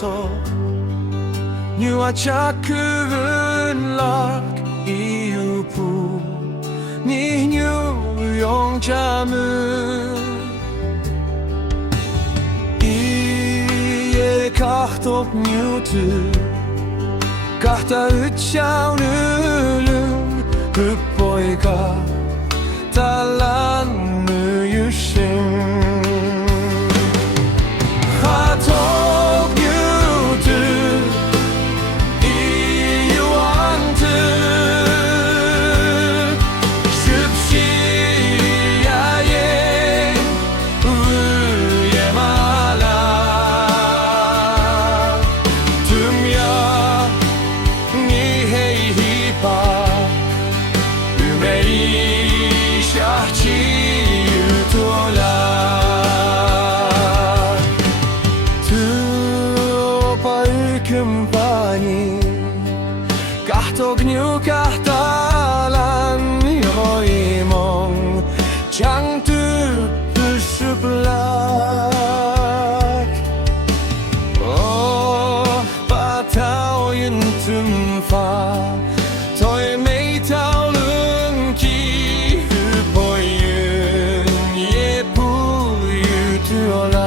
kahto Nyua chakun lak iupu Ni nyu yong chamu Iye kahto nyutu Kahta uchaun ulung Kupoika talan yushin Hatok yutu Iyuantu Shupshi aye Uyemala Tumya Nihei hipa Umei shahchi utola Kumpani Kahtok nyu kahtalan yoimong Chang tu pushuplak Oh patao yun tumfa Toi mei tao lung ki Hupoi yun Ye pu yu tuola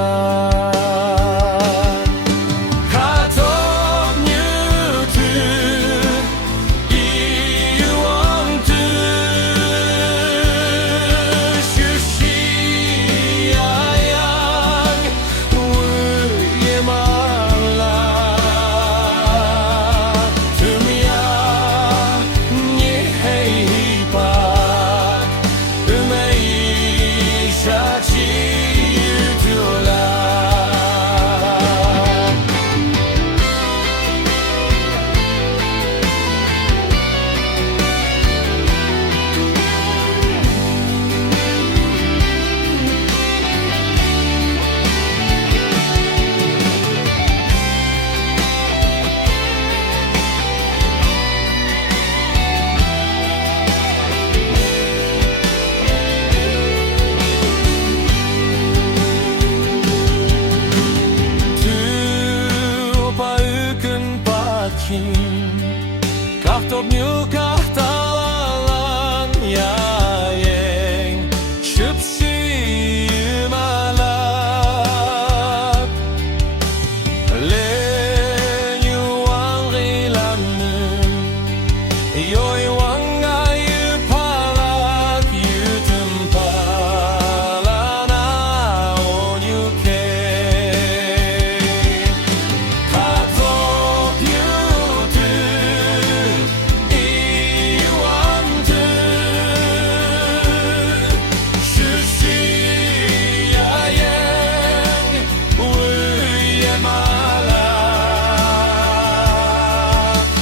Kahtok nyu